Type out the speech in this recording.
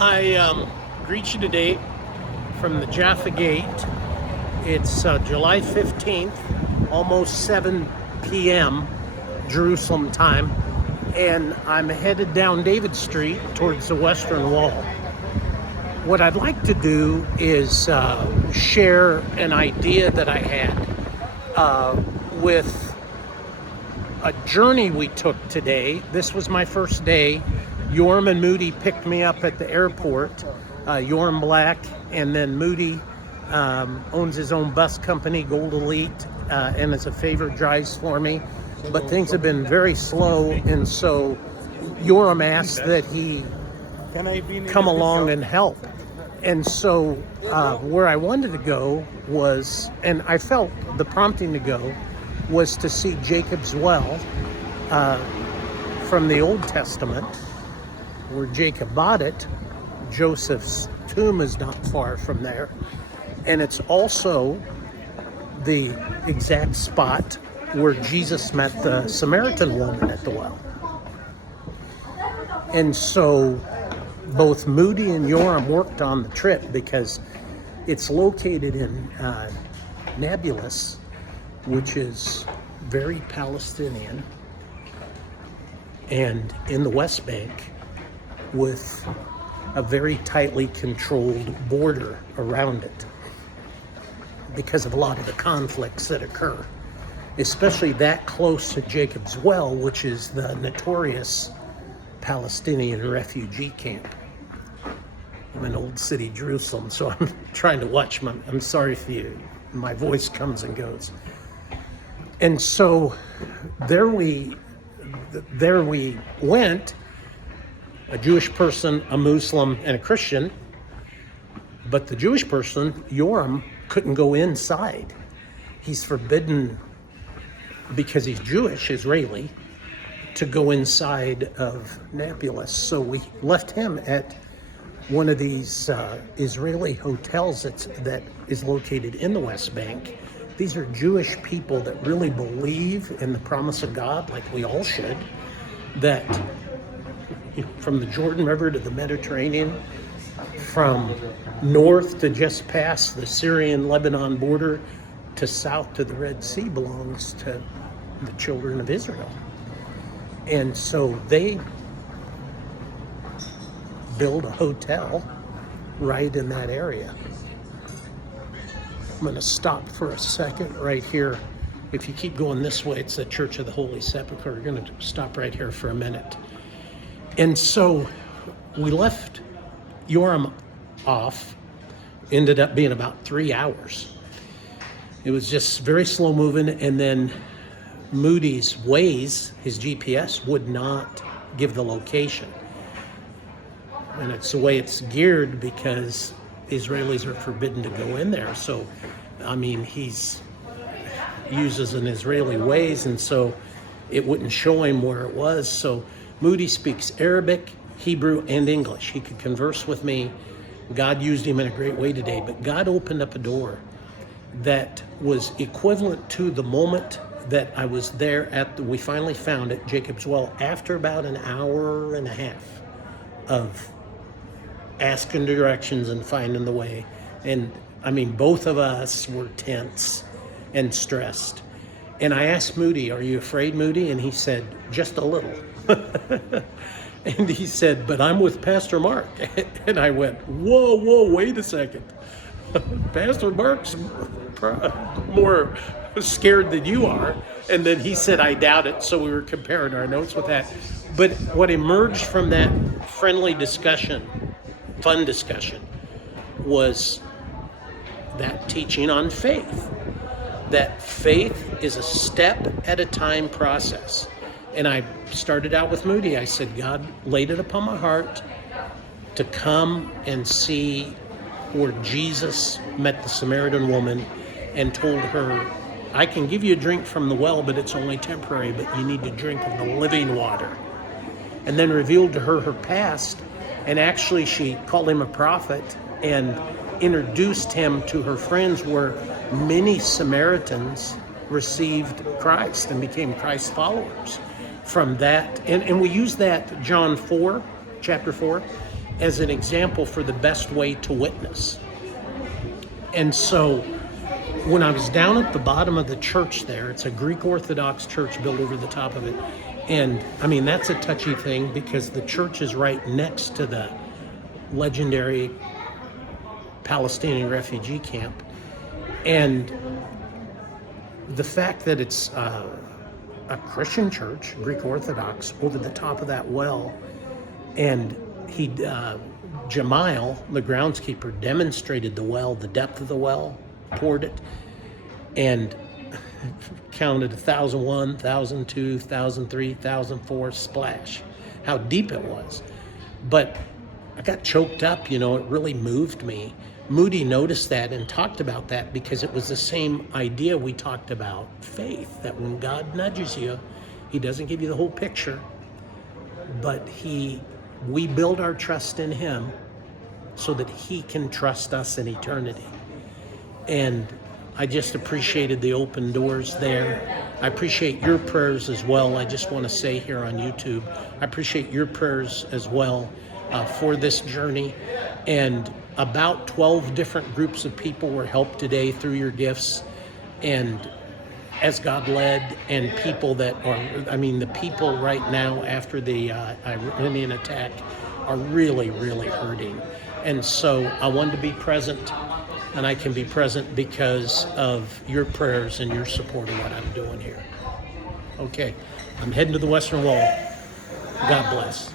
I greet you today from the Jaffa Gate. It's July 15th, almost 7 p.m. Jerusalem time, and I'm headed down David Street towards the Western Wall. What I'd like to do is share an idea that I had with a journey we took today. This was my first day. Yorm and Moody picked me up at the airport. Yorm Black, and then Moody owns his own bus company, Gold Elite, and as a favor drives for me. But things have been very slow, and so Yorm asked that he come along and help. And so where I wanted to go was, and I felt the prompting to go, was to see Jacob's Well from the Old Testament, where Jacob bought it. Joseph's tomb is not far from there. And it's also the exact spot where Jesus met the Samaritan woman at the well. And so both Moody and Yorm worked on the trip because it's located in Nablus, which is very Palestinian, and in the West Bank, with a very tightly controlled border around it because of a lot of the conflicts that occur, especially that close to Jacob's Well, which is the notorious Palestinian refugee camp. I'm in Old City, Jerusalem, so I'm trying to watch I'm sorry if my voice comes and goes. And so there we went, a Jewish person, a Muslim, and a Christian. But the Jewish person, Yorm, couldn't go inside. He's forbidden, because he's Jewish, Israeli, to go inside of Nablus. So we left him at one of these Israeli hotels that is located in the West Bank. These are Jewish people that really believe in the promise of God, like we all should, that from the Jordan River to the Mediterranean, from north to just past the Syrian-Lebanon border to south to the Red Sea belongs to the children of Israel. And so they build a hotel right in that area. I'm going to stop for a second right here. If you keep going this way, it's the Church of the Holy Sepulchre. We're going to stop right here for a minute. And so we left Yorm off, ended up being about 3 hours. It was just very slow moving, and then Moody's Waze, his GPS, would not give the location. And it's the way it's geared because Israelis are forbidden to go in there. So, I mean, he's uses an Israeli Waze, and so it wouldn't show him where it was. So Moody speaks Arabic, Hebrew, and English. He could converse with me. God used him in a great way today, but God opened up a door that was equivalent to the moment that I was there we finally found it, Jacob's Well, after about an hour and a half of asking directions and finding the way. And I mean, both of us were tense and stressed. And I asked Moody, "Are you afraid, Moody?" And he said, "Just a little." And he said, "But I'm with Pastor Mark." And I went, whoa, wait a second. Pastor Mark's more scared than you are. And then he said, "I doubt it." So we were comparing our notes with that. But what emerged from that friendly discussion, fun discussion, was that teaching on faith. That faith is a step at a time process. And I started out with Moody. I said, God laid it upon my heart to come and see where Jesus met the Samaritan woman and told her, "I can give you a drink from the well, but it's only temporary, but you need to drink of the living water." And then revealed to her past. And actually she called him a prophet and introduced him to her friends, where many Samaritans received Christ and became Christ followers from that. And we use that, John 4, chapter 4, as an example for the best way to witness. And so when I was down at the bottom of the church there, it's a Greek Orthodox church built over the top of it. And I mean, that's a touchy thing because the church is right next to the legendary Palestinian refugee camp. And the fact that it's a Christian church, Greek Orthodox, over the top of that well, and Jamiel, the groundskeeper, demonstrated the well, the depth of the well, poured it, and counted 1,001, 1,002, 1,003, 1,004, splash, how deep it was. But I got choked up, it really moved me. Moody noticed that and talked about that because it was the same idea we talked about faith, that when God nudges you, he doesn't give you the whole picture, but we build our trust in him so that he can trust us in eternity. And I just appreciated the open doors there. I appreciate your prayers as well. I just want to say here on YouTube, I appreciate your prayers as well for this journey. And about 12 different groups of people were helped today through your gifts and as God led, and people that the people right now after the Iranian attack are really, really hurting. And so I wanted to be present, and I can be present because of your prayers and your support of what I'm doing here. Okay, I'm heading to the Western Wall. God bless.